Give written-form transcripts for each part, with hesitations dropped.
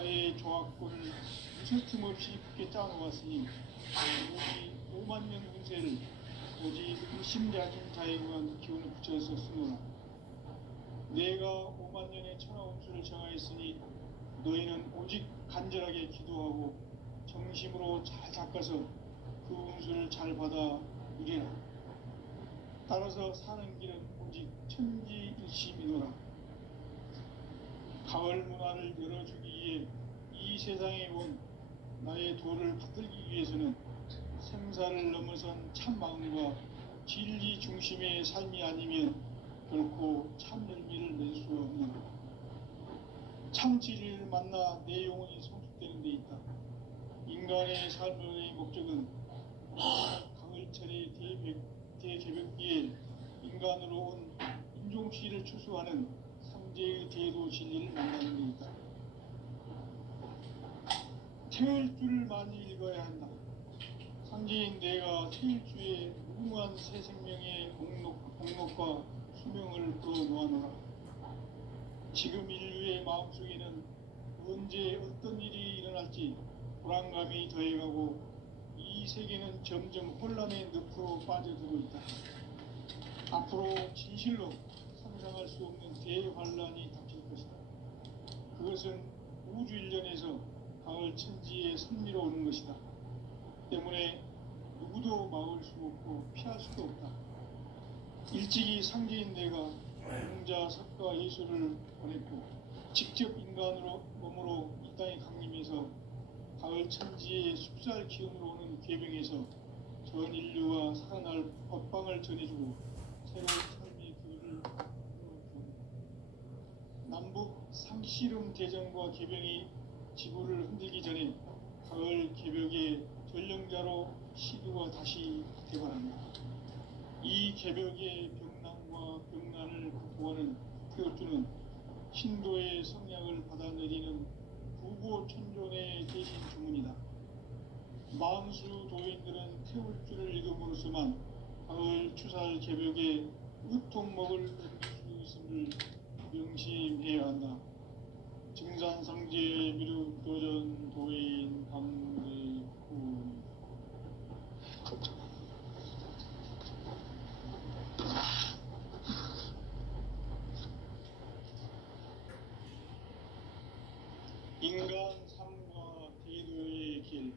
사회의 종합권을 무서틈없이 굳게 짜놓았으니 우리 5만 년 운세를 오직 의심자진 자에게만 기운을 붙여서 쓰노라. 내가 5만 년의 천하 운수를 정하였으니 너희는 오직 간절하게 기도하고 정심으로 잘 닦아서 그 운수를 잘 받아 누리라. 따라서 사는 길은 오직 천지일심이노라. 가을 문화를 열어주기 위해 이 세상에 온 나의 도를 받들기 위해서는 생사를 넘어선 참마음과 진리 중심의 삶이 아니면 결코 참 열매를 낼 수 없노라. 참 진리를 만나 내 영혼이 성숙되는 데 있다. 인간의 삶의 목적은 가을철의 대개벽기에 인간으로 온 인종시를 추수하는 삼재의 제도 진리를 만나는 데 있다. 태을 줄을 많이 읽어야 한다. 상제인 내가 태일주의 무궁한 새 생명의 공력과 수명을 불어놓아노라. 지금 인류의 마음속에는 언제 어떤 일이 일어날지 불안감이 더해가고 이 세계는 점점 혼란의 늪으로 빠져들고 있다. 앞으로 진실로 상상할 수 없는 대환란이 닥칠 것이다. 그것은 우주 일련에서 가을 천지의 섭리로 오는 것이다. 때문에 누구도 막을 수 없고 피할 수도 없다. 일찍이 상제인 내가 공자, 석가, 예수를 보냈고 직접 인간으로 몸으로 이 땅에 강림해서 가을 천지의 숲살 기운으로 오는 계명에서 전 인류와 살아날 법방을 전해주고 새로운 삶의 길을 남북 상씨름 대전과 계병이 지구를 흔들기 전에 가을 개벽의 전령자로 시두가 다시 대발합니다. 이 개벽의 병난과 병난을 극복하는 태울주는 신도의 성량을 받아내리는 구보천존의 대신 주문이다. 만수 도인들은 태울주를 읽음으로써만 가을 추살 개벽의 으통목을 넘길 수 있음을 명심해야 한다. 증산상제 미륵도전 도인 강대구. 인간 삶과 대도의 길.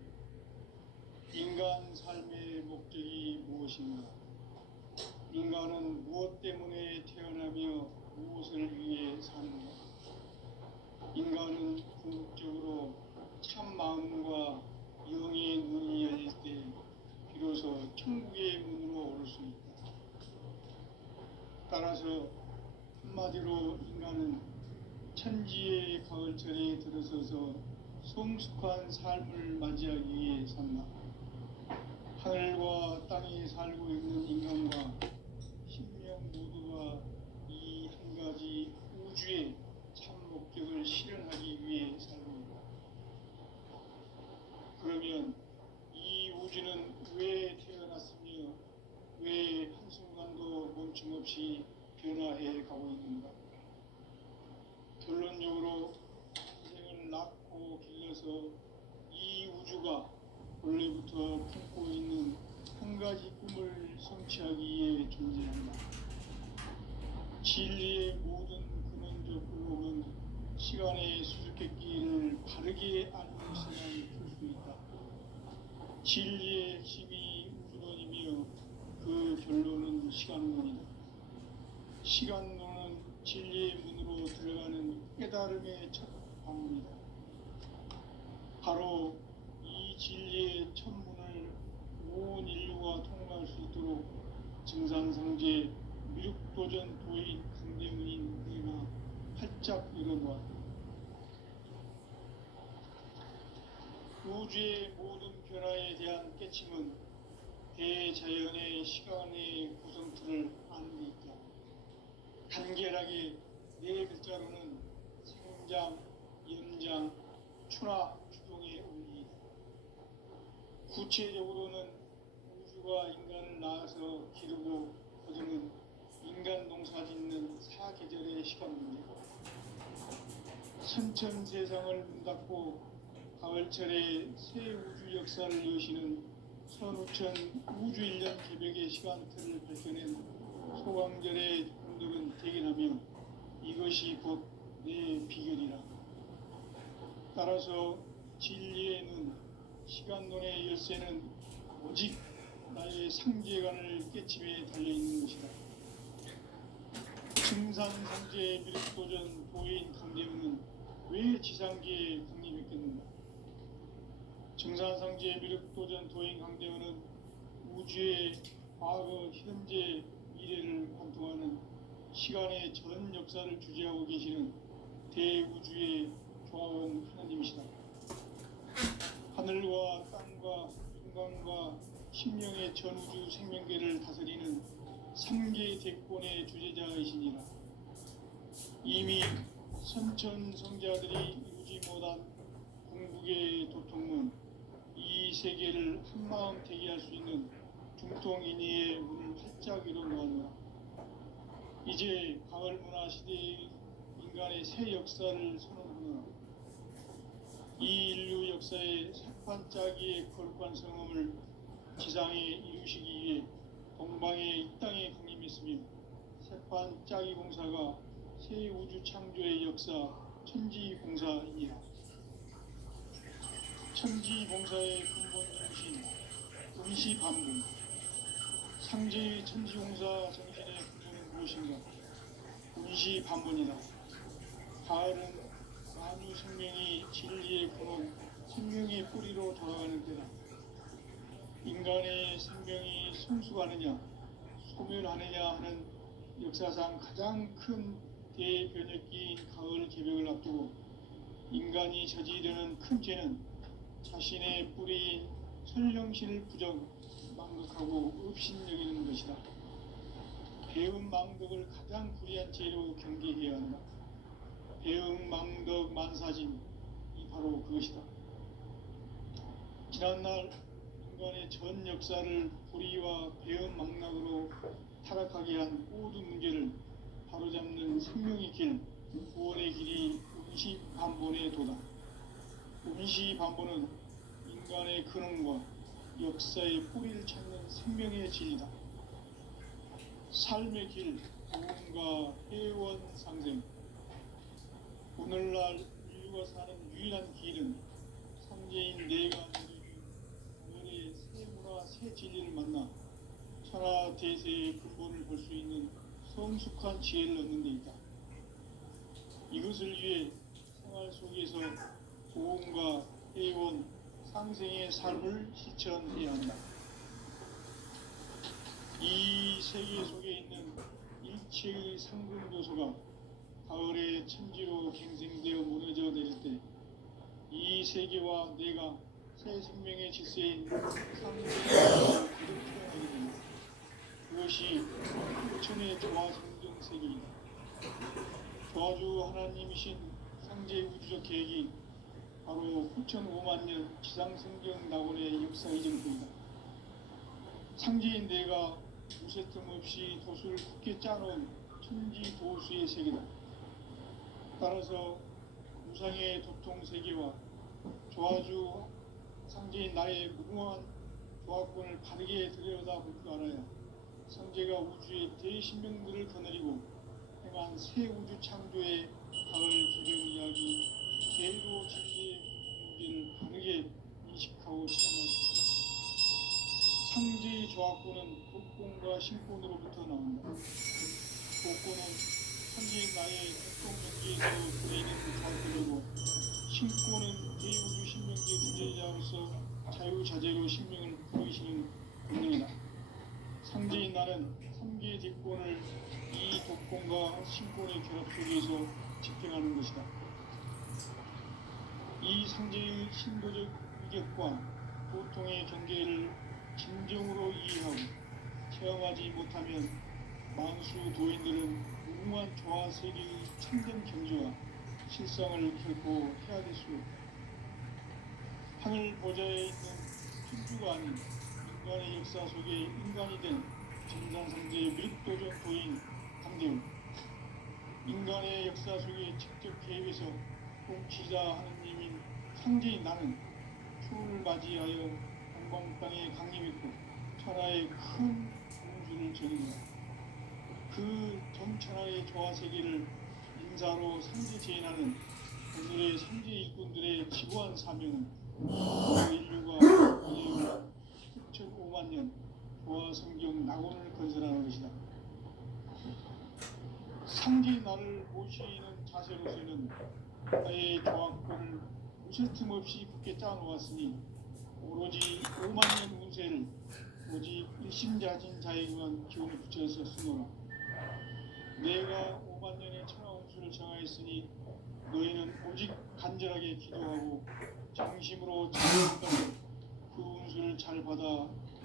인간 삶의 목적이 무엇인가? 인간은 무엇 때문에 태어나며 무엇을 위해 사는가? 인간은 궁극적으로 참 마음과 영의 눈이 열릴 때 비로소 천국의 문으로 오를 수 있다. 따라서 한마디로 인간은 천지의 가을철에 들어서서 성숙한 삶을 맞이하기 위해 산다. 하늘과 땅에 살고 있는 인간과 신명 모두가 이 한 가지 우주의 참 목적을 실현하기 위해 살고 있다. 그러면 이 우주는 왜 태어났으며 왜 한순간도 멈춤없이 변화해 가고 있는가? 결론적으로 인생을 낳고 길러서 이 우주가 원래부터 품고 있는 한 가지 꿈을 성취하기 위해 존재한다. 진리의 모든 근원적 의혹은 시간의 수수께끼를 바르게 알고서만 풀 수 있다. 진리의 핵심이 우주론이며 그 결론은 시간론이다. 시간론은 진리의 문으로 들어가는 깨달음의 첫 방문이다. 바로 이 진리의 첫 문을 온 인류가 통과할 수 있도록 증산상제 미륵도전 도인 강대문인 내가 활짝 열어놓았다. 우주의 모든 변화에 대한 깨침은 대자연의 시간의 구성틀을 아는 데 있다. 간결하게 네 글자로는 생장, 연장, 추나 주동의 원리이다. 구체적으로는 우주가 인간을 낳아서 기르고 거두는 인간 농사 짓는 사계절의 시간 문제고, 선천 세상을 문닫고 가을철에 새 우주 역사를 여시는 선우천 우주일년 개벽의 시간틀을 밝혀낸 소강절의 공덕은 대견하며 이것이 곧 내 비결이라. 따라서 진리의 눈, 시간론의 열쇠는 오직 나의 상제관을 깨침에 달려있는 것이다. 증산상제 미륵도전 도인 강대우는 왜 지상계에 강림했겠는가? 증산상제 미륵도전 도인 강대우는 우주의 과거, 현재, 미래를 관통하는 시간의 전 역사를 주재하고 계시는 대우주의 조화원 하나님이시다. 하늘과 땅과 인간과 심령의 전우주 생명계를 다스리는 삼계 대권의 주제자이시니라. 이미 선천성자들이 이루지 못한 궁극의 도통문, 이 세계를 한마음 대기할 수 있는 중통인의의 문을 활짝 열어놓았노라. 이제 가을 문화 시대의 인간의 새 역사를 선언하노라. 이 인류 역사의 새판짜기의 거룩한 성험을 지상에 이루시기 위해 동방의 이 땅에 강림했으며 새판짜기 공사가 새 우주 창조의 역사 천지봉사이니라. 천지봉사의 근본 중심 음시반분. 상제의 천지봉사 정신의 근본은 무엇인가? 음시반분이다. 가을은 만유 생명이 진리의 근원, 생명의 뿌리로 돌아가는 때다. 인간의 생명이 성숙하느냐, 소멸하느냐 하는 역사상 가장 큰 대변혁기인 가을 개벽을 앞두고 인간이 저지르는 큰 죄는 자신의 뿌리인 설령신을 부정, 망극하고 업신여기는 것이다. 배움 망덕을 가장 불의한 죄로 경계해야 한다. 배움 망덕 만사진, 이 바로 그것이다. 지난날 인간의 전 역사를 불의와 배움 망락으로 타락하게 한 모든 문제를 바로잡는 생명의 길, 구원의 길이 음시반본의 도다. 음시반본은 인간의 근원과 역사의 뿌리를 찾는 생명의 진리다. 삶의 길, 도움과 회원 상생. 오늘날 인류가 사는 유일한 길은 상제인 내가 내려준 가을의 새 문화, 새 진리를 만나 천하 대세의 근본을 볼 수 있는 성숙한 지혜를 얻는 데 있다. 이것을 위해 생활 속에서 도움과 회원, 상생의 삶을 실천해야 한다. 이 세계 속에 있는 일체의 상금 요소가 가을의 천지로 갱생되어 무너져 내릴 때 이 세계와 내가 새 생명의 질서인 상생을 그대로 표현하게 된다. 그것이 부천의 조화성정 세계이다. 조화주 하나님이신 상제 우주적 계획이 바로 9,500,000년 지상성경 낙원의 역사 이전부이다. 상제인 내가 무쇠뜸 없이 도수를 굳게 짜놓은 천지 도수의 세계다. 따라서 무상의 도통 세계와 조화주 상제인 나의 무궁한 조화권을 바르게 들여다볼 줄 알아야 상제가 우주의 대신명들을 거느리고 행한 새 우주 창조의 가을 개벽 이야기, 대로 진리의 문제를 바르게 인식하고 체험할 수 있다. 상제의 조화권은 복권과 신권으로부터 나온다. 복권은 상제인 나의 도통 경계에서 들어있는 조화권이고, 신권은 대우주 신명계 주제자로서 자유자재로 신명을 보이시는 권능이다. 상제인 나는 3개의 뒷권을 이 독권과 신권의 결합 속에서 집행하는 것이다. 이 상제의 신도적 위격과 보통의 경계를 진정으로 이해하고 체험하지 못하면 만수 도인들은 무궁한 조화 세계의 참된 경지와 실상을 결코 헤아릴 수 없다. 하늘 보좌에 있는 천주가 아닌 인간의 역사 속에 인간이 된 증산상제 미륵도전 도인 강대우. 인간의 역사 속에 직접 개입해서 통치자 하느님인 상제인 나는 추운을 맞이하여 동방 땅에 강림했고 천하의 큰 운수를 전이노라. 그 전천하의 조화세계를 인사로 상제 제인하는 오늘의 상제 일꾼들의 지구한 사명은 그 인류가 이후 6,500만 년 조화성경 낙원을 건설하는 것이다. 상제 나를 모시는 자세로서는 나의 조합권을 무슨 틈 없이 굳게 짜놓았으니 오로지 5만 년 운세를 오직 일심자진 자에게만 기운을 붙여서 쓰노라. 내가 5만 년의 천하 운수를 정하였으니 너희는 오직 간절하게 기도하고 정심으로 찬양한다면 그 운수를 잘 받아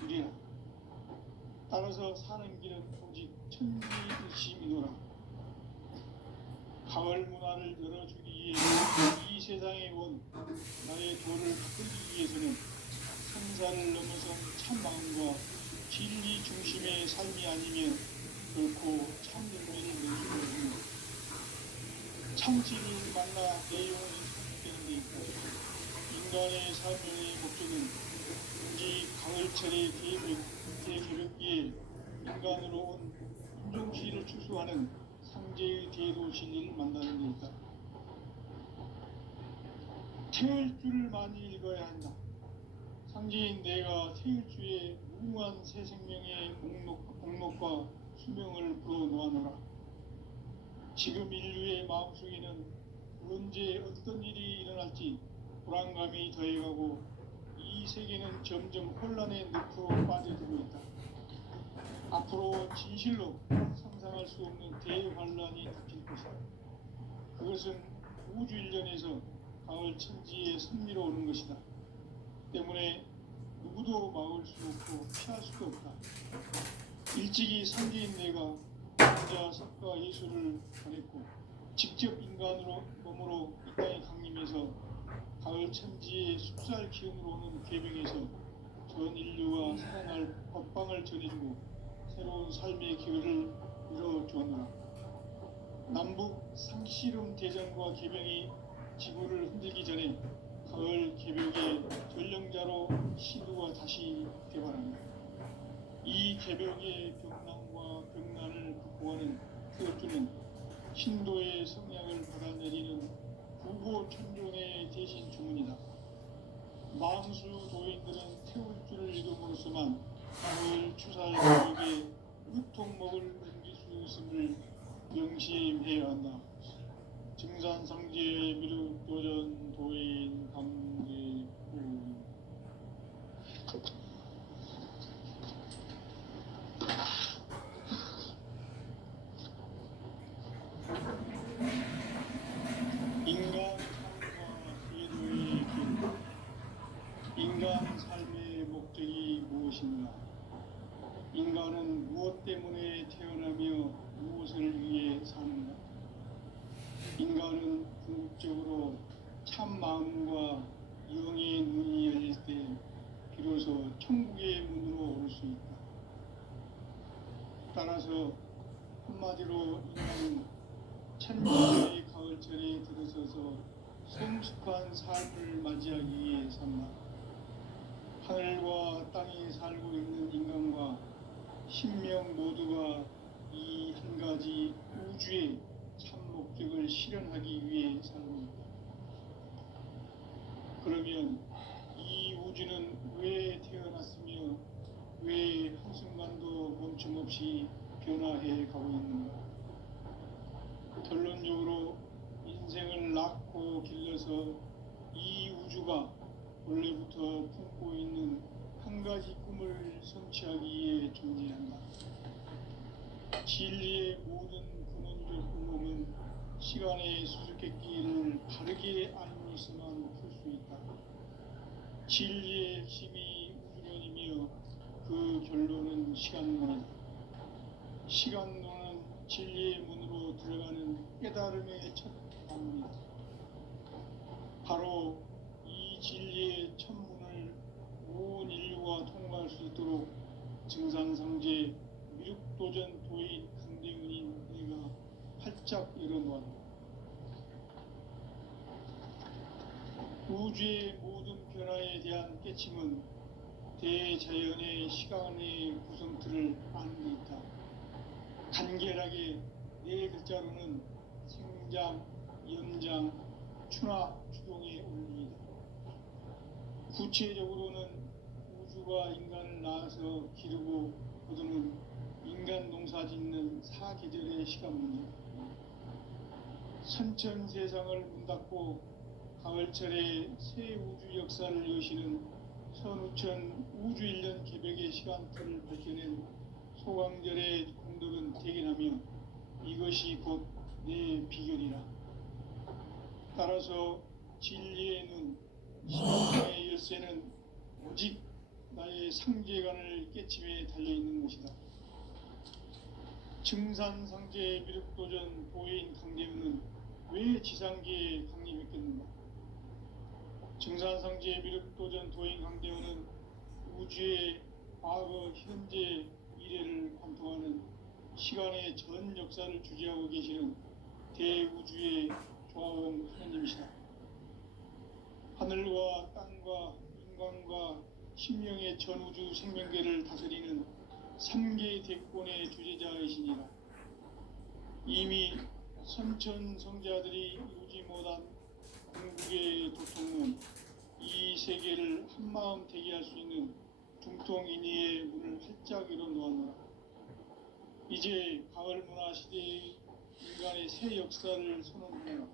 누리라. 따라서 사는 길은 오직 천지일심이노라. 가을 문화를 열어주기 위해 이 세상에 온 나의 도를 바꾸기 위해서는 성사를 넘어선 참마음과 진리 중심의 삶이 아니면 결코 참능력을 내주고 없는 참지를 만나 내 영혼이 성숙되는 데 있고 인간의 삶의 목적은 오직 가을철의 대개벽기에 인간으로 온 인종시를 추수하는 상제의 대도 진리를 만나는 데 있다. 태을 줄을 많이 읽어야 한다. 상제인 내가 태일주의 무궁한 새 생명의 공록과 수명을 불어놓아노라. 지금 인류의 마음속에는 언제 어떤 일이 일어날지 불안감이 더해가고 이 세계는 점점 혼란의 늪으로 빠져들고 있다. 앞으로 진실로 상상할 수 없는 대환란이 닥칠 것이다. 그것은 우주 일련에서 가을 천지에 선미로 오는 것이다. 때문에 누구도 막을 수 없고 피할 수도 없다. 일찍이 상제인 내가 혼자 석과 예수를 전했고 직접 인간으로 몸으로 이 땅에 강림해서 가을 천지의 숲살 기운으로 오는 계명에서 전 인류가 살아날 법방을 전해주고 새로운 삶의 기회를 이뤄주었노라. 남북 상씨름 대전과 계명이 지구를 흔들기 전에 가을 개벽의 전령자로 신우가 다시 개발합니다. 이 개벽의 병난과 병난을 극복하는 태울주는 신도의 성향을 받아내리는 구보 천존의 대신 주문이다. 망수 도인들은 태울주를 이름으로서만 가을 추살 개벽의 으통목을 넘길 수 있음을 명심해야 한다. 증산상제 미륵도전 도인 감리부. 인간 삶과 제도의 길. 인간 삶의 목적이 무엇인가? 인간은 무엇 때문에 태어나며 무엇을 위해 사는가? 인간은 궁극적으로 참 마음과 영의 눈이 열릴 때 비로소 천국의 문으로 올 수 있다. 따라서 한마디로 인간은 천지의 가을철에 들어서서 성숙한 삶을 맞이하기 위해 산다. 하늘과 땅에 살고 있는 인간과 신명 모두가 이 한 가지 우주의 참 목적을 실현하기 위해 살고 있다. 그러면 이 우주는 왜 태어났으며 왜 한순간도 멈춤없이 변화해 가고 있는가? 결론적으로 인생을 낳고 길러서 이 우주가 원래부터 품고 있는 한 가지 꿈을 성취하기 위해 존재한다. 진리의 모든 근원적 궁금은 시간의 수수께끼를 바르게 알므로서만 풀 수 있다. 진리의 핵심이 우주론이며 그 결론은 시간론이다. 시간론은 진리의 문으로 들어가는 깨달음의 첫 방문이다. 바로 이 진리의 첫 문을 온 인류가 통과할 수 있도록 증산상제 미륵도전 도인 강대훈인 내가 활짝 열어놓았다. 우주의 모든 변화에 대한 깨침은 대자연의 시간의 구성틀을 아는 데 있다. 간결하게 네 글자로는 생장, 연장, 추나 추동의 원리이다. 구체적으로는 우주가 인간을 낳아서 기르고 거두는 인간 농사 짓는 사계절의 시간 문제, 선천 세상을 문 닫고 가을철에 새 우주 역사를 여시는 선우천 우주 1년 개벽의 시간틀을 밝혀낸 소강절의 공덕은 대견하며 이것이 곧 내 비결이라. 따라서 진리의 눈, 신앙의 열쇠는 오직 나의 상제관을 깨침에 달려있는 것이다. 증산상제 미륵도전 도인 강대우는 왜 지상계에 강림했겠는가? 증산상제 미륵도전 도인 강대우는 우주의 과거, 현재, 미래를 관통하는 시간의 전 역사를 주재하고 계시는 대우주의 조화원 하느님이시다. 하늘과 땅과 인간과 신명의 전우주 생명계를 다스리는 3개 대권의 주재자이시니라. 이미 선천성자들이 이루지 못한 궁극의 도통은 이 세계를 한마음 되게 할 수 있는 중통인의의 문을 활짝 열어 놓았노라. 이제 가을 문화 시대의 인간의 새 역사를 선언하노라.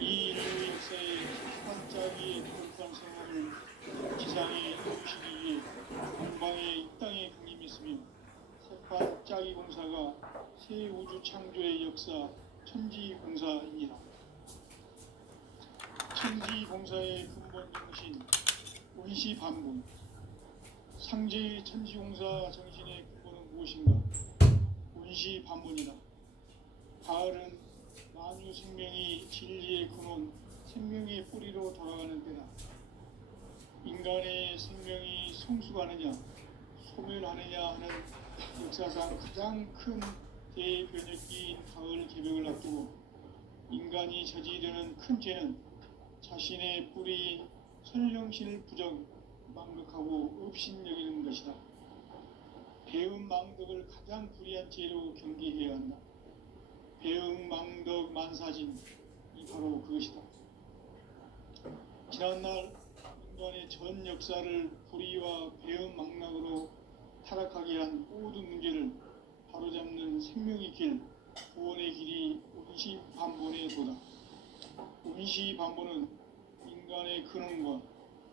이 인류 역사의 반짝이의 거룩한 성함을 지상에 이루시기 위해 동방의 이 땅에 강림했으며 새반짝이 공사가 새 우주 창조의 역사 천지공사이니라. 천지공사의 근본 정신 운시반분, 상제의 천지공사 정신의 근본은 무엇인가? 운시반분이다. 가을은 만유 생명이 진리의 근원, 생명의 뿌리로 돌아가는 때다. 인간의 생명이 성숙하느냐, 소멸하느냐 하는 역사상 가장 큰 대변혁기인 가을 개벽을 앞두고 인간이 저지르는 큰 죄는 자신의 뿌리인 설령신을 부정, 망극하고 업신여기는 것이다. 배음 망덕을 가장 불의한 죄로 경계해야 한다. 배음 망덕 만사진, 이 바로 그것이다. 지난날 인간의 전 역사를 불의와 배음 망락으로 타락하게 한 모든 문제를 바로잡는 생명의 길, 구원의 길이 운시반본의 도다. 운시반본은 인간의 근원과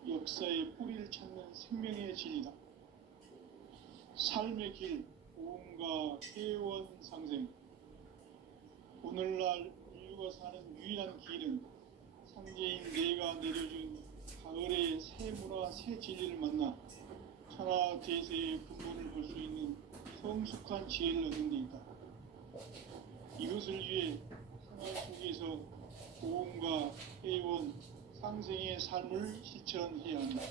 역사의 뿌리를 찾는 생명의 진리다. 삶의 길, 고음과 회원 상생. 오늘날 인류가 사는 유일한 길은 상제인 내가 내려준 가을의 새 문화, 새 진리를 만나 천하 대세의 근본을 볼 수 있는 성숙한 지혜를 얻는 데 있다. 이것을 위해 생활 속에서 고음과 회원, 상생의 삶을 실천해야 한다.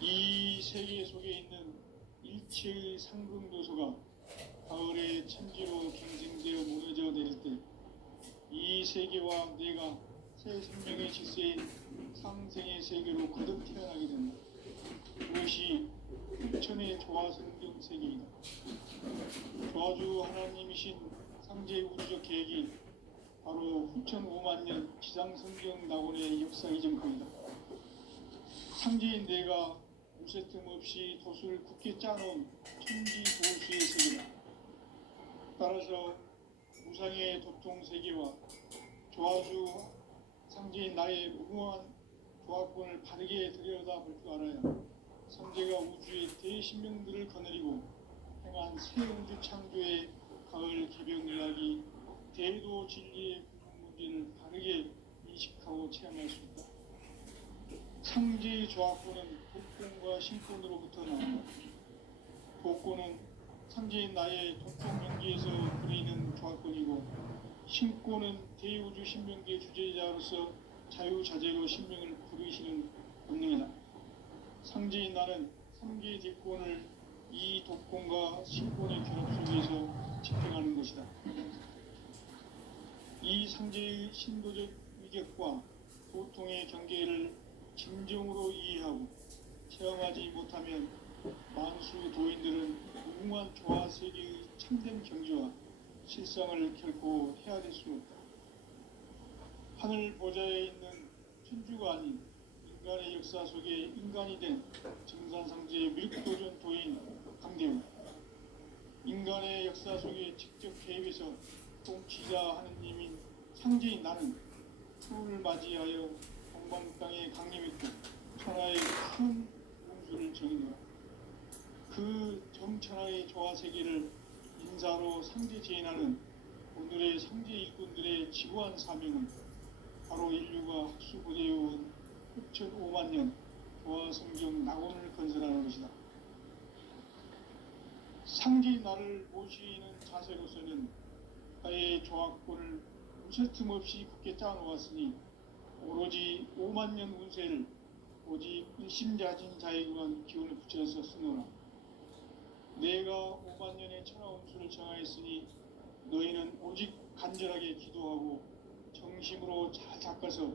이 세계 속에 있는 일체의 상금도서가 가을의 천지로 갱생되어 무너져 내릴 때 이 세계와 내가 새 생명의 질서인 상생의 세계로 거듭 태어나게 된다. 그것이 후천의 조화성경 세계이다. 조화주 하나님이신 상제 우주적 계획이 바로 후천 5만년 지상성경 낙원의 역사 이전까지다. 상제인 내가 무쇠틈 없이 도수를 굳게 짜놓은 천지도수의 세계다. 따라서 무상의 도통 세계와 조화주 상제인 나의 무궁한 조화권을 바르게 들여다볼 줄 알아야 상제가 우주의 대신명들을 거느리고 행한 새 우주 창조의 가을 개벽 이야기, 대도 진리의 근본 문제를 바르게 인식하고 체험할 수 있다. 상제의 조화권은 독권과 신권으로부터 나온다. 독권은 상제인 나의 도통 연기에서 부리는 조화권이고, 신권은 대우주 신명계 주제자로서 자유자재로 신명을 부르시는 본능이다. 상제인 나는 3개의 대권을 이 독권과 신권의 결합 속에서 집행하는 것이다. 이 상제의 신도적 희격과 고통의 경계를 진정으로 이해하고 체험하지 못하면 만수 도인들은 무궁한 조화 세계의 참된 경지와 실상을 결코 헤아릴 수 없다. 하늘 보좌에 있는 천주가 아닌 인간의 역사 속에 인간이 된 증산상제의 밀도전 도인 강대우, 인간의 역사 속에 직접 개입해서 통치자 하느님인 상제인 나는 추운을 맞이하여 동방 땅에 강림했고 천하의 큰 운수를 정의노라. 그 정천하의 조화 세계를 인사로 상제 제인하는 오늘의 상제 일꾼들의 지구한 사명은 바로 인류가 학수고대해온 6,500만 년 조화 성경 낙원을 건설하는 것이다. 상제인 나를 모시는 자세로서는 나의 조화권을 무쇠틈 없이 굳게 짜놓았으니 오로지 5만 년 운세를 오직 일심자진 자에게만 기운을 붙여서 쓰노라. 내가 5만 년의 천하 운수를 정하였으니 너희는 오직 간절하게 기도하고 정심으로 잘 닦아서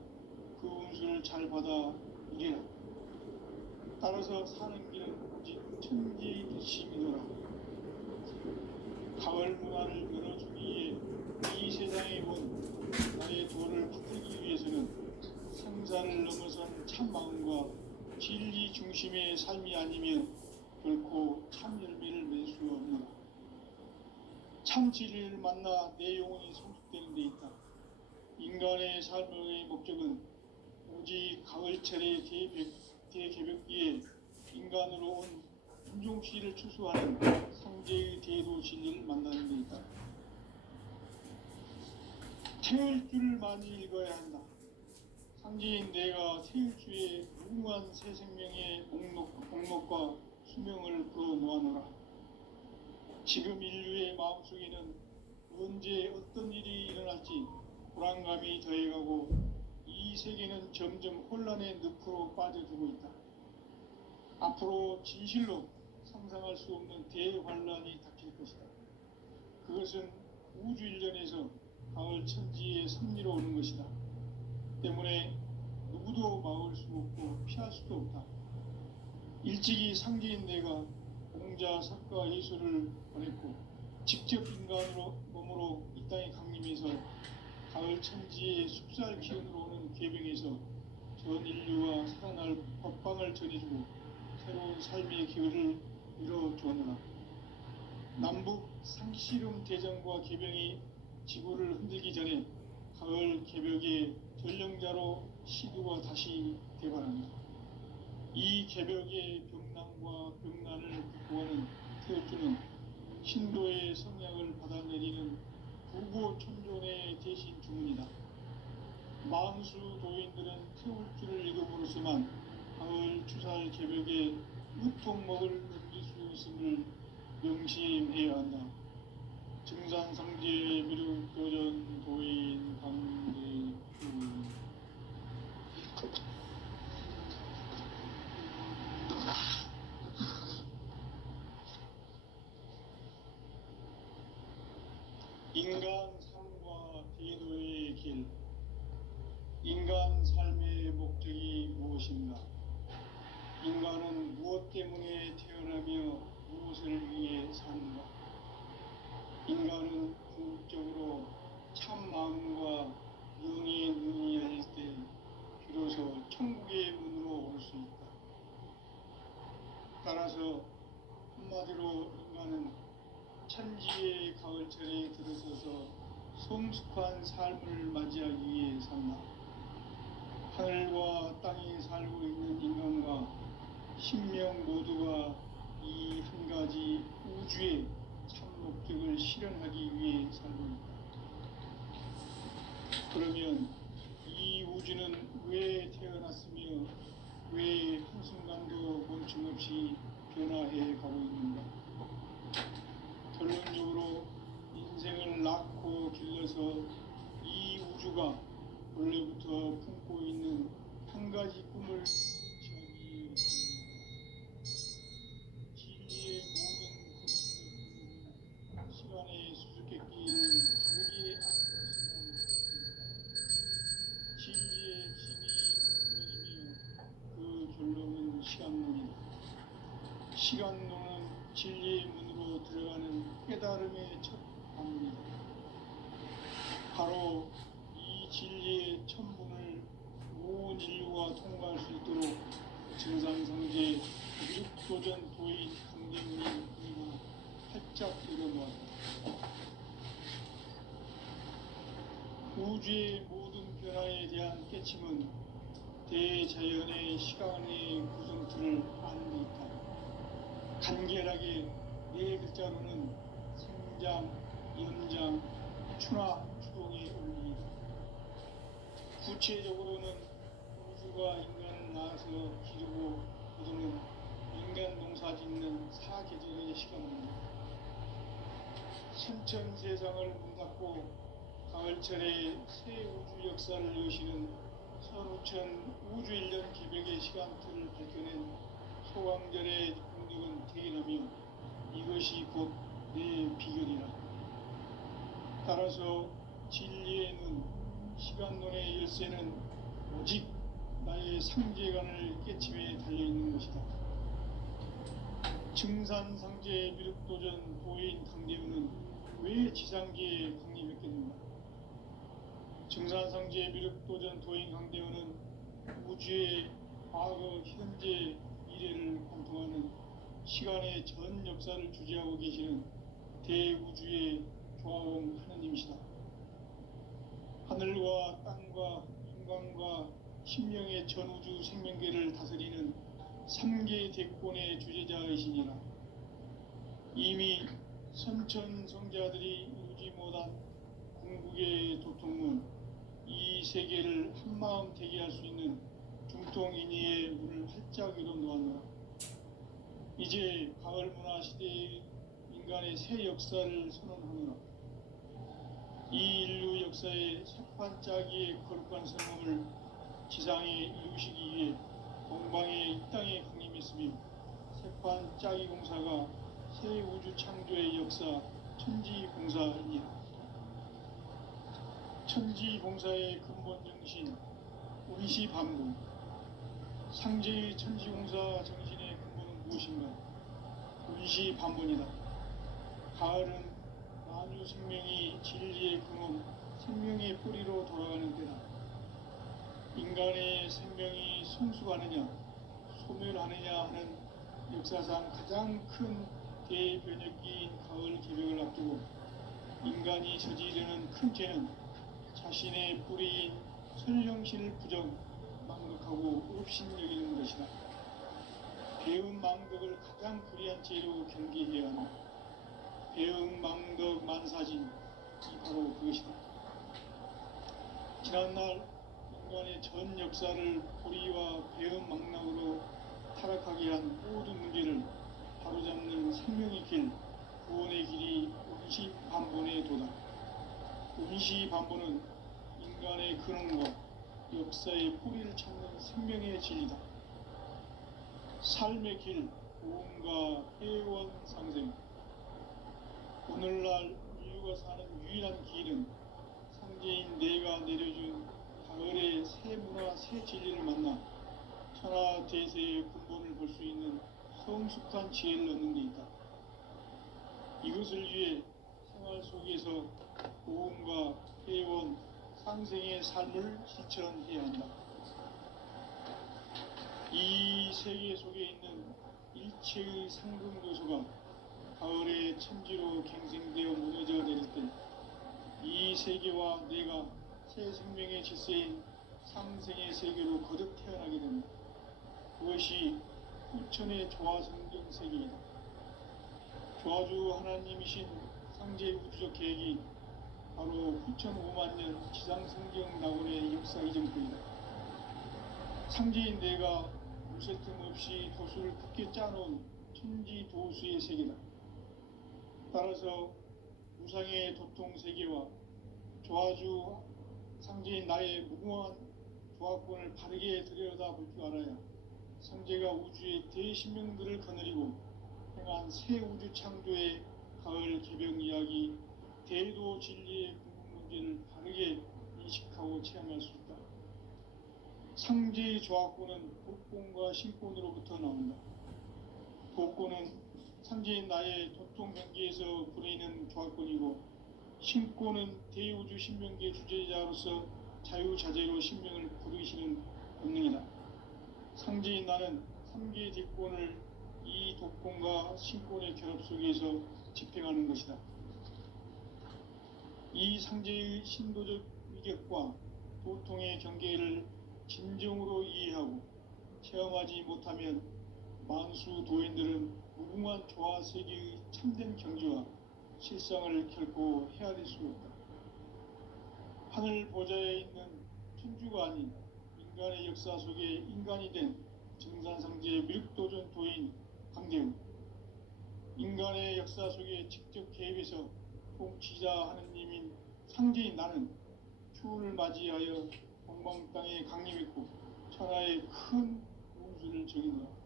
그 운수를 잘 받아 누리라. 따라서 사는 길은 오직 천지일심이노라. 가을 문화를 열어주기 위해 이 세상에 온 나의 도를 붙들기 위해서는 생사를 넘어선 참 마음과 진리 중심의 삶이 아니면 결코 참 열매를 맺을 수 없노라. 참 진리를 만나 내 영혼이 성숙되는 데 있다. 인간의 삶의 목적은 오직 가을철의 대개벽기에 인간으로 온 윤종씨를 추수하는 상제의 대도 진리를 만나는 데 있다. 태울 줄 많이 읽어야 한다. 상제인 내가 태울 주의 무궁한 새 생명의 목록과 수명을 풀어놓아노라. 지금 인류의 마음속에는 언제 어떤 일이 일어날지 불안감이 더해가고 이 세계는 점점 혼란의 늪으로 빠져들고 있다. 앞으로 진실로 상상할 수 없는 대환란이 닥칠 것이다. 그것은 우주 일련에서 가을 천지의 섭리로 오는 것이다. 때문에 누구도 막을 수 없고 피할 수도 없다. 일찍이 상제인 내가 공자, 석가, 예수를 보냈고 직접 인간으로 몸으로 이 땅에 강림해서 가을 천지의 숲살 기운으로 오는 계병에서 전 인류와 살아날 법방을 전해주고 새로운 삶의 기회를 이뤄주었노라. 남북 상씨름 대전과 계병이 지구를 흔들기 전에 가을 개벽의 전령자로 시두가 다시 대발한다. 이 개벽의 병난과 병난을 극복하는 태어주는 신도의 성약을 받아내리는 부고천존의 대신 주문이다. 만수 도인들은 태울주를 읽음으로써만 가을 추살 개벽의 유통목을 넘길 수 있음을 명심해야 한다. 증산상제 미륵교전 도인 강대주. 인간 삶과 대도의 길. 인간 삶의 목적이 무엇인가? 인간은 무엇 때문에 태어나며 무엇을 위해 사는가? 인간은 궁극적으로 참 마음과 영의 눈이 열릴 때 비로소 천국의 문으로 올 수 있다. 따라서 한마디로 인간은 천지의 가을철에 들어서서 성숙한 삶을 맞이하기 위해 산다. 하늘과 땅에 살고 있는 인간과 신명 모두가 이 한 가지 우주의 참 목적을 실현하기 위해 살고 있다. 그러면 이 우주는 왜 태어났으며 왜 한순간도 멈춤없이 변화해 가고 있는가? 결론적으로 인생을 낳고 길러서 이 우주가 원래부터 품고 있는 한 가지 꿈을 저기 진리의 모든 그것들 시간의 수수께끼를 다르게 안고 있으면 시간론은 진리의 문으로 들어가는 깨달음의 첫 방문이다. 바로 이 진리의 첫 문을 온 인류가 통과할 수 있도록 증산성제 미륵도전 도인 강림이 활짝 열어놓았다. 우주의 모든 변화에 대한 깨침은 대자연의 시간의 구성틀을 아는 데 있다. 간결하게 네 글자로는 생장, 연장, 추나 추동의 원리이다. 구체적으로는 우주가 인간을 낳아서 기르고 거두는 인간 농사 짓는 사계절의 시간입니다. 신천 세상을 문 닫고 가을철에 새 우주 역사를 여시는 선우천 우주 1년 기백의 시간틀을 밝혀낸 소강절의 공덕은 대견하며 이것이 곧 내 비결이라. 따라서 진리의 눈, 시간론의 열쇠는 오직 나의 상제관을 깨침에 달려있는 것이다. 증산상제 미륵도전 도인 강대우는 왜 지상계에 강림했겠는가? 증산상제 미륵도전 도인 강대우는 우주의 과거, 현재, 미래를 관통하는 시간의 전 역사를 주재하고 계시는 대우주의 조화원 하느님이시다. 하늘과 땅과 인간과 신명의 전우주 생명계를 다스리는 3계 대권의 주재자이시니라. 이미 선천성자들이 이루지 못한 궁극의 도통문, 이 세계를 한마음 되게 할 수 있는 중통인의의 문을 활짝 열어놓았노라. 이제 가을문화 시대의 인간의 새 역사를 선언하노라. 이 인류 역사의 새판짜기의 거룩한 성공을 지상에 이루시기 위해 동방의 이 땅에 강림했으며 새판짜기 공사가 새 우주 창조의 역사 천지봉사이니라. 천지봉사의 근본 정신 운시반분. 상제의 천지봉사 정신의 근본은 무엇인가? 운시반분이다. 가을은 만유 생명이 진리의 근원, 생명의 뿌리로 돌아가는 때다. 인간의 생명이 성숙하느냐, 소멸하느냐 하는 역사상 가장 큰 대변혁기인 가을 개벽을 앞두고 인간이 저지르는 큰 죄는 자신의 뿌리인 설령신을 부정, 망극하고 업신여기는 것이다. 배은 망덕을 가장 불의한 죄로 경계해야 하는 배은 망덕 만사진이 바로 그것이다. 지난날 인간의 전 역사를 불의와 배은 망락으로 타락하게 한 모든 문제를 바로잡는 생명의 길, 구원의 길이 운시반본에 도다. 운시반본은 인간의 근원과 역사의 뿌리를 찾는 생명의 진리다. 삶의 길, 구원과 회원 상생. 오늘날 인류가 사는 유일한 길은 상제인 내가 내려준 가을의 새 문화, 새 진리를 만나 천하 대세의 근본을 볼 수 있는 성숙한 지혜를 얻는 데 있다. 이것을 위해 생활 속에서 고음과 회원, 상생의 삶을 실천해야 한다. 이 세계 속에 있는 일체의 상금 요소가 가을의 천지로 갱생되어 무너져 내릴 때 이 세계와 내가 새 생명의 질서인 상생의 세계로 거듭 태어나게 된다. 그것이 후천의 조화성경 세계이다. 조화주 하나님이신 상제 우주적 계획이 바로 후천 5만년 지상성경 낙원의 역사 이전부이다. 상제인 내가 무쇠 틈 없이 도수를 굳게 짜놓은 천지도수의 세계다. 따라서 무상의 도통 세계와 조화주 상제인 나의 무궁한 조화권을 바르게 들여다볼 줄 알아야 상제가 우주의 대신명들을 거느리고 행한 새 우주 창조의 가을 개병 이야기, 대도 진리의 궁극 문제를 바르게 인식하고 체험할 수 있다. 상제의 조화권은 복권과 신권으로부터 나온다. 복권은 상제인 나의 도통 경기에서 불리는 조합권이고, 신권은 대우주 신명기의 주제자로서 자유자재로 신명을 부르시는 권능이다. 상제인 나는 3개 대권을 이 독권과 신권의 결합 속에서 집행하는 것이다. 이 상제의 신도적 위격과 도통의 경계를 진정으로 이해하고 체험하지 못하면 만수 도인들은 무궁한 조화 세계의 참된 경지와 실상을 결코 헤아릴 수 없다. 하늘 보좌에 있는 천주가 아닌 인간의 역사 속에 인간이 된 증산상제의 밀도전 도인 강대우, 인간의 역사 속에 직접 개입해서 통치자 하느님인 상제인 나는 추운을 맞이하여 동방 땅에 강림했고 천하의 큰 운수를 정의노라.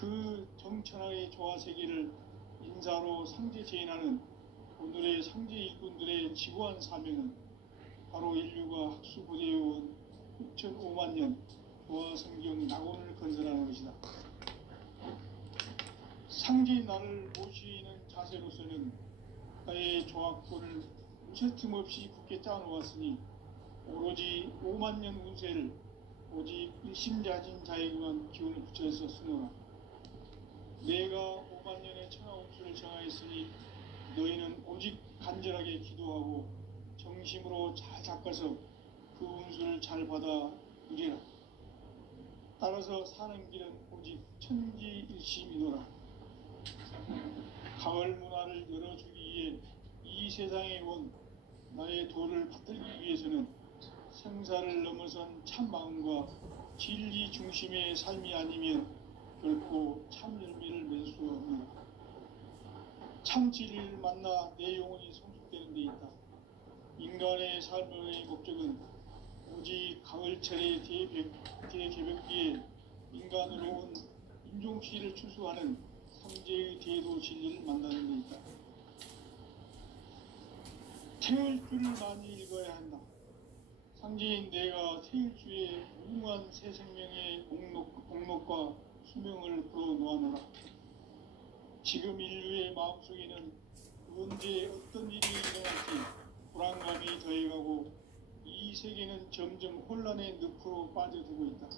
그 정천하의 조화 세계를 인사로 상제 제인하는 오늘의 상제 일꾼들의 지구한 사명은 바로 인류가 학수고대해온 6,500만 년 조화 성경 낙원을 건설하는 것이다. 상제인 나를 모시는 자세로서는 나의 조합권을 무쇠틈 없이 굳게 짜놓았으니 오로지 5만 년 운세를 오직 일심자진 자에게만 기운을 붙여서 쓰노라. 내가 5만 년의 천하 운수를 정하였으니 너희는 오직 간절하게 기도하고 정심으로 잘 닦아서 그 운수를 잘 받아 누리라. 따라서 사는 길은 오직 천지일심이노라. 가을 문화를 열어주기 위해 이 세상에 온 나의 도를 받들기 위해서는 생사를 넘어선 참 마음과 진리 중심의 삶이 아니면 결코 참 열매를 맺을 수 없는 참 진리를 만나 내 영혼이 성숙되는 데 있다. 인간의 삶의 목적은 오직 가을철의 대개벽기에 인간으로 온 인종시를 추수하는 상제의 대도 진리를 만나는 데 있다. 태을 줄을 많이 읽어야 한다. 상제인 내가 태일주의 무궁한 새 생명의 공록과 수명을 불어놓아노라. 지금 인류의 마음속에는 언제 어떤 일이 일어날지 불안감이 더해가고 이 세계는 점점 혼란의 늪으로 빠져들고 있다.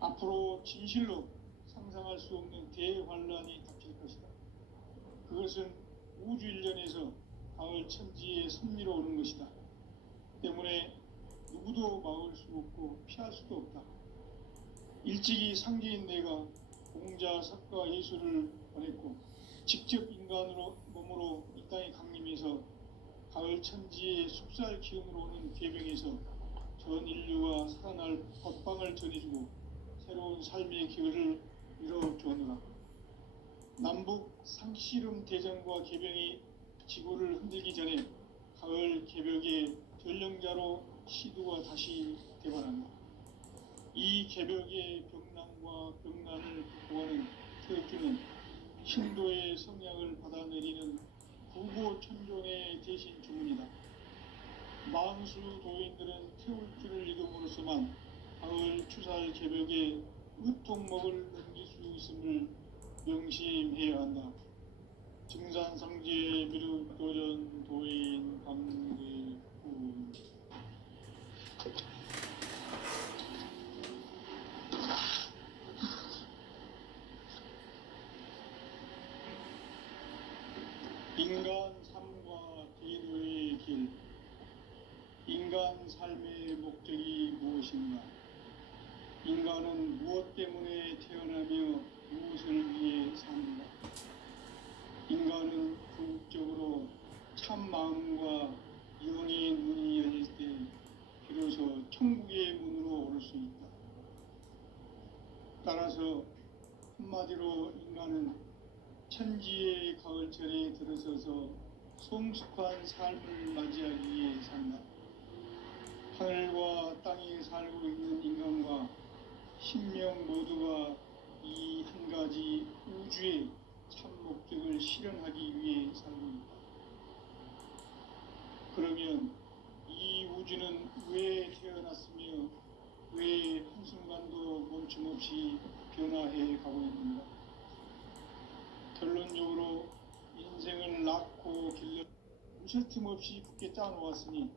앞으로 진실로 상상할 수 없는 대환란이 닥칠 것이다. 그것은 우주 일련에서 가을 천지의 섭리로 오는 것이다. 때문에 누구도 막을 수 없고 피할 수도 없다. 일찍이 상제인 내가 공자, 석가, 예수를 보냈고 직접 인간으로 몸으로 이 땅에 강림해서 가을 천지의 숲살 기운으로 오는 계병에서 전 인류가 살아날 법방을 전해주고 새로운 삶의 기회를 이뤄주었노라. 남북 상씨름 대전과 계병이 지구를 흔들기 전에 가을 개벽의 전령자로 시두가 다시 대발한다. 이 개벽의 병난과 병난을 극복하는 태극기는 신도의 성량을 받아내리는 구고천존의 대신 주문이다. 만수 도인들은 태울 줄을 읽음으로써만 가을 추살 개벽의 으통목을 넘길 수 있음을 명심해야 한다. 증산상제 미륵도전 도인 강대훈. 인간 삶과 대도의 길. 인간 삶의 목적이 무엇인가? 인간은 무엇 때문에 태어나며 무엇을 위해 사는가? 인간은 궁극적으로 참 마음과 영의 문이 열릴 때 비로소 천국의 문으로 오를 수 있다. 따라서 한마디로 인간은 천지의 가을철에 들어서서 성숙한 삶을 맞이하기 위해 산다. 하늘과 땅에 살고 있는 인간과 신명 모두가 이 한 가지 우주의 참 목적을 실현하기 위해 살고 있다. 그러면 이 우주는 왜 태어났으며 왜 한순간도 멈춤없이 변화해 가고 있는가? 결론적으로 인생을 낳고 길러 무실 틈 없이 굳게 짜놓았으니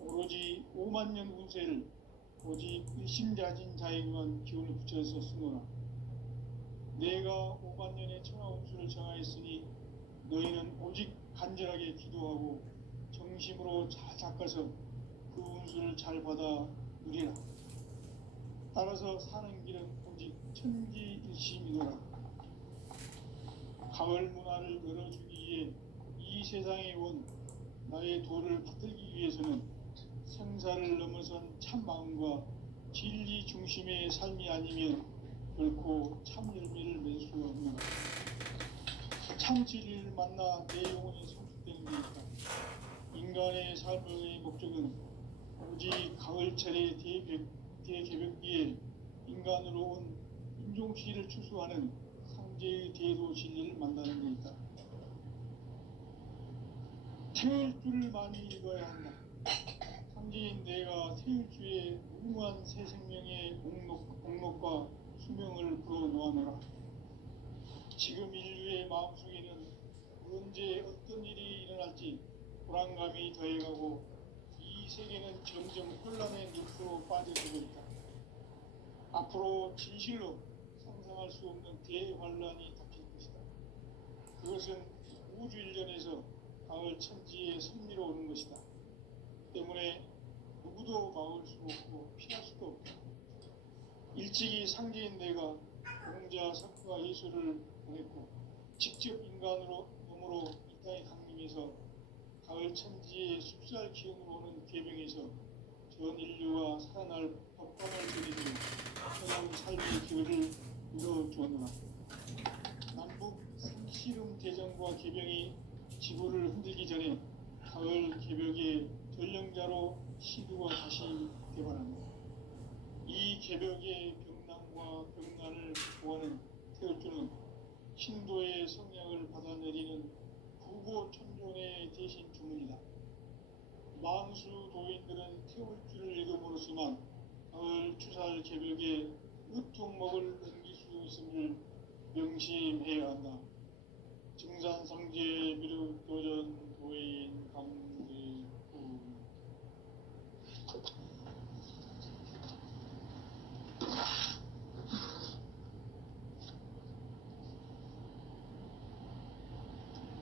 오로지 5만 년 운세를 오직 일심자진 자에게만 기운을 붙여서 쓰노라. 내가 5만 년의 천하 운수를 정하였으니 너희는 오직 간절하게 기도하고 정심으로 잘 닦아서 그 운수를 잘 받아 누리라. 따라서 사는 길은 오직 천지일심이노라. 가을 문화를 열어주기 위해 이 세상에 온 나의 도를 받들기 위해서는 생사를 넘어선 참 마음과 진리 중심의 삶이 아니면 결코 참 열매를 맺을 수 없노라. 참 진리를 만나 내 영혼이 성숙되는 데 있다. 인간의 삶의 목적은 오직 가을철의 대개벽기에 인간으로 온 인종시를 추수하는 상제의 대도 진리를 만나는 데 있다. 태울 줄을 많이 읽어야 한다. 상제인 내가 태울 주에 무궁한 새 생명의 공록과 수명을 불어놓아노라. 지금 인류의 마음속에는 언제 어떤 일이 일어날지 불안감이 더해가고 이 세계는 점점 혼란의 늪으로 빠져들고 있다. 앞으로 진실로 상상할 수 없는 대환란이 닥칠 것이다. 그것은 우주 일련에서 가을 천지의 섭리로 오는 것이다. 때문에 누구도 막을 수 없고 피할 수도 없다. 일찍이 상제인 내가 공자, 석가, 예수를 보냈고 직접 인간으로 몸으로 이 땅에 강림해서 가을 천지의 숲살 기운으로 오는 계명에서 전 인류와 살아날 법감을 드리고 새로운 삶의 기회를 이뤄주었노라. 남북 상씨름 대전과 계병이 지구를 흔들기 전에 가을 개벽의 전령자로 시두가 다시 개발합니다. 이 개벽의 병난과 병난을 보호하는 태울주는 신도의 성량을 받아내리는 부고천존의 대신 주문이다. 만수 도인들은 태울주를 읽음으로써만 가을 추살 개벽에 으통목을 넘길 수 있음을 명심해야 한다. 증산상제 미륵도전 도인 강제구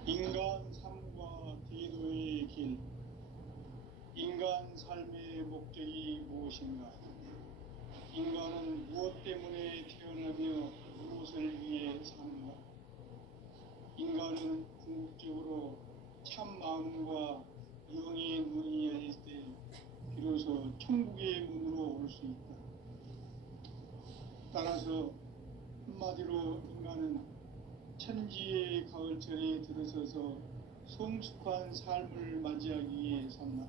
인간 삶과 대도의 길. 인간 삶의 목적이 무엇인가? 인간은 무엇 때문에 태어나며 무엇을 위해 사는가? 인간은 궁극적으로 참 마음과 영의 문이 열릴 때 비로소 천국의 문으로 올 수 있다. 따라서 한마디로 인간은 천지의 가을철에 들어서서 성숙한 삶을 맞이하기 위해 산다.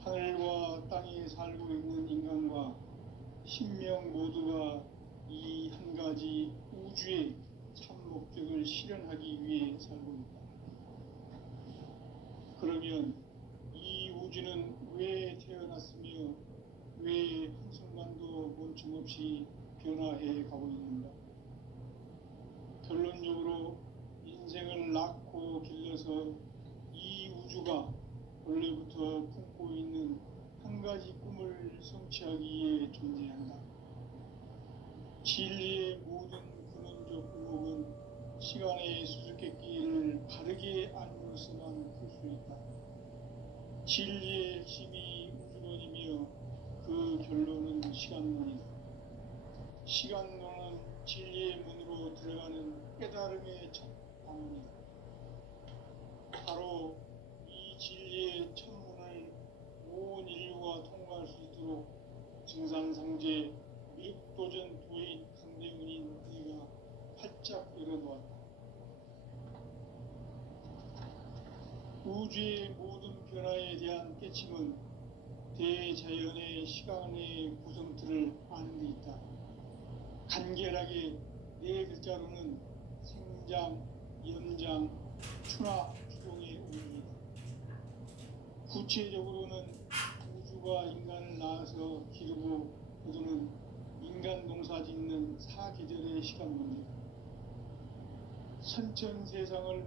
하늘과 땅에 살고 있는 인간과 신명 모두가 이 한 가지 우주의 참 목적을 실현하기 위해 살고 있다. 그러면 이 우주는 왜 태어났으며 왜 한순간도 멈춤없이 변화해 가고 있는가? 결론적으로 인생을 낳고 길러서 이 우주가 원래부터 품고 있는 한 가지 꿈을 성취하기 위해 존재한다. 진리의 모든 근원적 의혹은 시간의 수수께끼를 바르게 알므로서만 풀 수 있다. 진리의 핵심이 우주론이며 그 결론은 시간론이다. 시간론은 진리의 문으로 들어가는 깨달음의 첫 방문이다. 바로 이 진리의 첫 문을 온 인류가 통과할 수 있도록 증산상제 미륵도전 도인 강대문인 네가 활짝 열어놓았다. 우주의 모든 변화에 대한 깨침은 대자연의 시간의 구성틀을 아는 데 있다. 간결하게 네 글자로는 생장, 연장, 추나 추동의 의미이다. 구체적으로는 우주가 인간을 낳아서 기르고 거두는 인간 농사 짓는 사계절의 시간 문제다. 선천 세상을